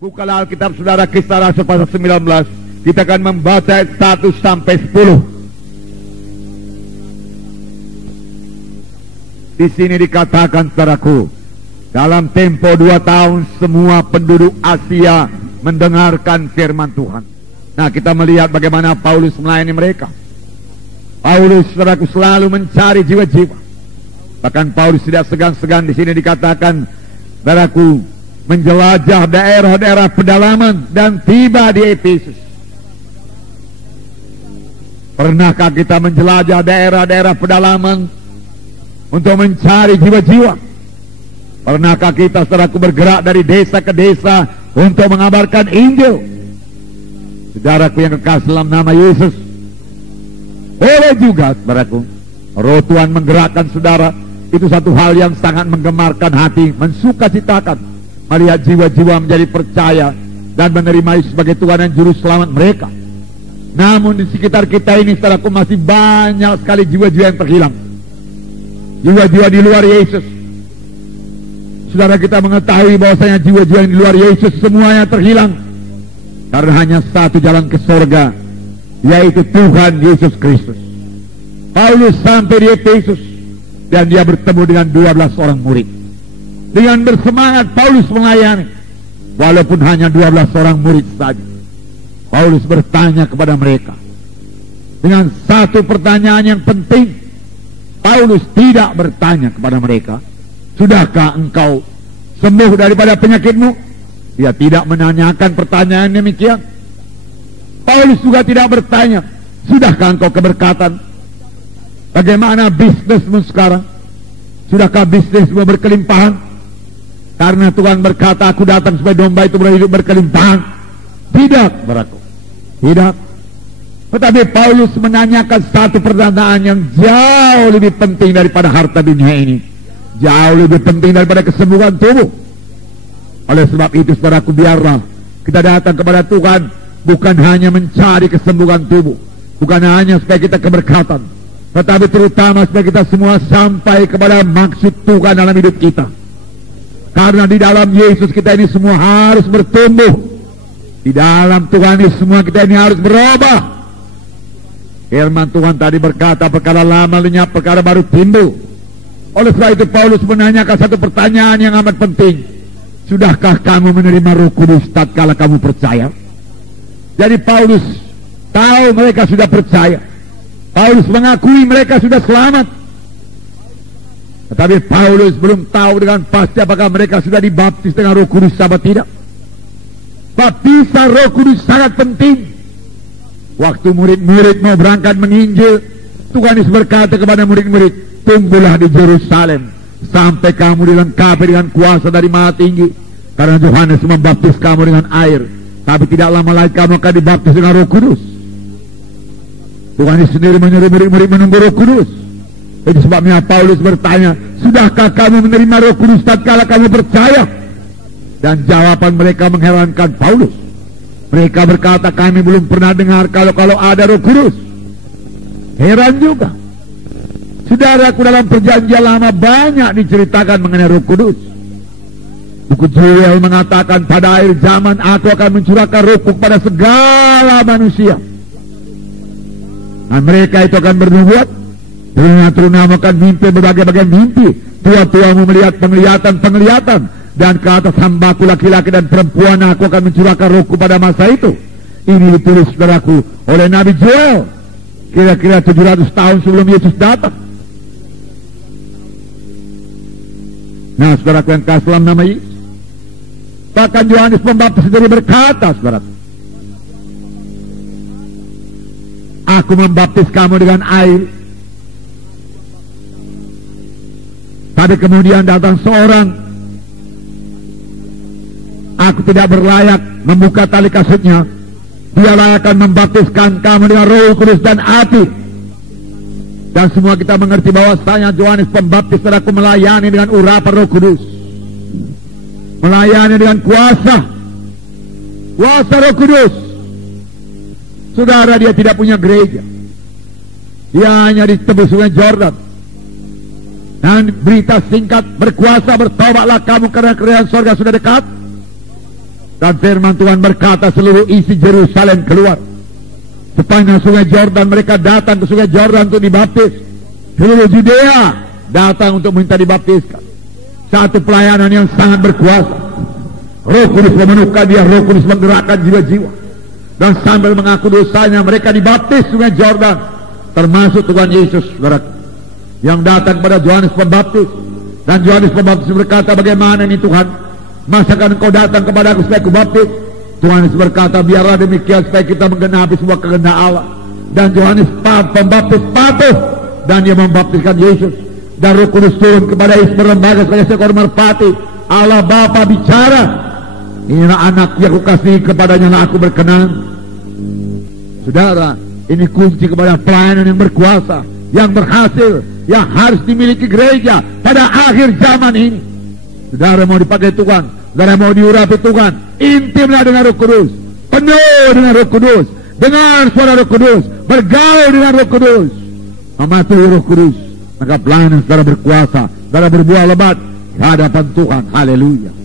Bukalah Alkitab saudara, Kisah Rasul pasal 19. Kita akan membaca 1 sampai 10. Di sini dikatakan, saudaraku, dalam tempo 2 tahun semua penduduk Asia mendengarkan firman Tuhan. Nah, kita melihat bagaimana Paulus melayani mereka. Paulus, saudaraku, selalu mencari jiwa-jiwa. Bahkan Paulus tidak segan-segan, di sini dikatakan, saudaraku, menjelajah daerah-daerah pedalaman dan tiba di Efesus. Pernahkah kita menjelajah daerah-daerah pedalaman untuk mencari jiwa-jiwa? Pernahkah kita, saudaraku, bergerak dari desa ke desa untuk mengabarkan Injil? Saudaraku yang kekasih dalam nama Yesus, boleh juga, saudaraku, roh Tuhan menggerakkan saudara. Itu satu hal yang sangat menggemarkan hati, mensukacitakan melihat jiwa-jiwa menjadi percaya dan menerima Yesus sebagai Tuhan dan Juru Selamat mereka. Namun di sekitar kita ini, saudaraku, masih banyak sekali jiwa-jiwa yang terhilang, jiwa-jiwa di luar Yesus. Saudara, kita mengetahui bahwasanya jiwa-jiwa yang di luar Yesus semuanya terhilang, karena hanya satu jalan ke surga, yaitu Tuhan Yesus Kristus. Paulus sampai di Efesus dan dia bertemu dengan 12 orang murid. Dengan bersemangat Paulus melayani, walaupun hanya 12 orang murid saja. Paulus bertanya kepada mereka dengan satu pertanyaan yang penting. Paulus tidak bertanya kepada mereka, sudahkah engkau sembuh daripada penyakitmu? Dia tidak menanyakan pertanyaan demikian. Paulus juga tidak bertanya, sudahkah engkau keberkatan? Bagaimana bisnismu sekarang? Sudahkah bisnismu berkelimpahan? Karena Tuhan berkata, aku datang supaya domba itu berhidup berkelimpahan. Tidak, saudaraku, tidak. Tetapi Paulus menanyakan satu pertanyaan yang jauh lebih penting daripada harta dunia ini, jauh lebih penting daripada kesembuhan tubuh. Oleh sebab itu, saudaraku, biarlah kita datang kepada Tuhan bukan hanya mencari kesembuhan tubuh, bukan hanya supaya kita keberkatan, tetapi terutama supaya kita semua sampai kepada maksud Tuhan dalam hidup kita. Karena di dalam Yesus kita ini semua harus bertumbuh. Di dalam Tuhan ini semua kita ini harus berubah. Firman Tuhan tadi berkata, perkara lama lenyap, perkara baru timbul. Oleh sebab itu Paulus menanyakan satu pertanyaan yang amat penting. Sudahkah kamu menerima Roh Kudus tatkala kamu percaya? Jadi Paulus tahu mereka sudah percaya. Paulus mengakui mereka sudah selamat. Tetapi Paulus belum tahu dengan pasti apakah mereka sudah dibaptis dengan Roh Kudus atau tidak. Baptisan Roh Kudus sangat penting. Waktu murid-murid mau berangkat menginjil, Tuhan Yesus berkata kepada murid-murid, tunggulah di Yerusalem sampai kamu dilengkapi dengan kuasa dari Maha Tinggi. Karena Yohanes membaptis kamu dengan air, tapi tidak lama lagi kamu akan dibaptis dengan Roh Kudus. Tuhan Yesus sendiri menyuruh murid-murid menunggu Roh Kudus. Itu sebabnya Paulus bertanya, sudahkah kamu menerima Roh Kudus tatkala kamu percaya? Dan jawaban mereka mengherankan Paulus. Mereka berkata, kami belum pernah dengar kalau ada Roh Kudus. Heran juga. Saudaraku, dalam perjanjian lama banyak diceritakan mengenai Roh Kudus. Buku Joel mengatakan, pada akhir zaman aku akan mencurahkan Rohku kepada segala manusia. Dan mereka itu akan bernubuat, teruna-terunamu akan mimpi berbagai-bagai mimpi, tua-tuamu melihat penglihatan-penglihatan, dan ke atas hambaku laki-laki dan perempuan aku akan mencurahkan Rohku pada masa itu. Ini ditulis, saudaraku, oleh Nabi Joel kira-kira 700 tahun sebelum Yesus datang. Nah, saudaraku yang kasih dalam nama Yesus, bahkan Yohanes Pembaptis sendiri berkata, saudaraku, aku membaptis kamu dengan air, tapi kemudian datang seorang, aku tidak berlayak membuka tali kasutnya, dialah akan membaptiskan kamu dengan Roh Kudus dan api. Dan semua kita mengerti bahwasanya Yohanes Pembaptis saudaraku melayani dengan urapan Roh Kudus, melayani dengan kuasa Roh Kudus. Saudara, dia tidak punya gereja, dia hanya ditebus Sungai Jordan. Dan berita singkat, berkuasa, bertobatlah kamu karena kerajaan sorga sudah dekat. Dan firman Tuhan berkata seluruh isi Yerusalem keluar. Sepanjang sungai Jordan mereka datang ke sungai Jordan untuk dibaptis. Seluruh Judea datang untuk minta dibaptiskan. Satu pelayanan yang sangat berkuasa. Roh Kudus memenuhkan dia, Roh Kudus menggerakkan jiwa-jiwa. Dan sambil mengaku dosanya mereka dibaptis sungai Jordan. Termasuk Tuhan Yesus yang datang kepada Yohanes Pembaptis. Dan Yohanes Pembaptis berkata, bagaimana ini Tuhan? Masakan engkau datang kepada aku supaya aku baptis? Yohanes berkata, biarlah demikian supaya kita menggenapi semua kehendak Allah. Dan Yohanes Pembaptis patuh dan dia membaptiskan Yesus. Dan Roh Kudus turun kepada Yesus berlembaga sebagai seekor merpati. Allah Bapa bicara, inilah anak yang aku kasih, kepadanya aku berkenan. Saudara, ini kunci kepada pelayanan yang berkuasa, yang berhasil, yang harus dimiliki gereja pada akhir zaman ini. Saudara mau dipakai Tuhan, saudara mau diurapi Tuhan, intimlah dengan Roh Kudus, penuh dengan Roh Kudus, dengar suara Roh Kudus, bergaul dengan Roh Kudus, mematuhi Roh Kudus, maka pelayanan saudara berkuasa, saudara berbuah lebat di hadapan Tuhan. Haleluya.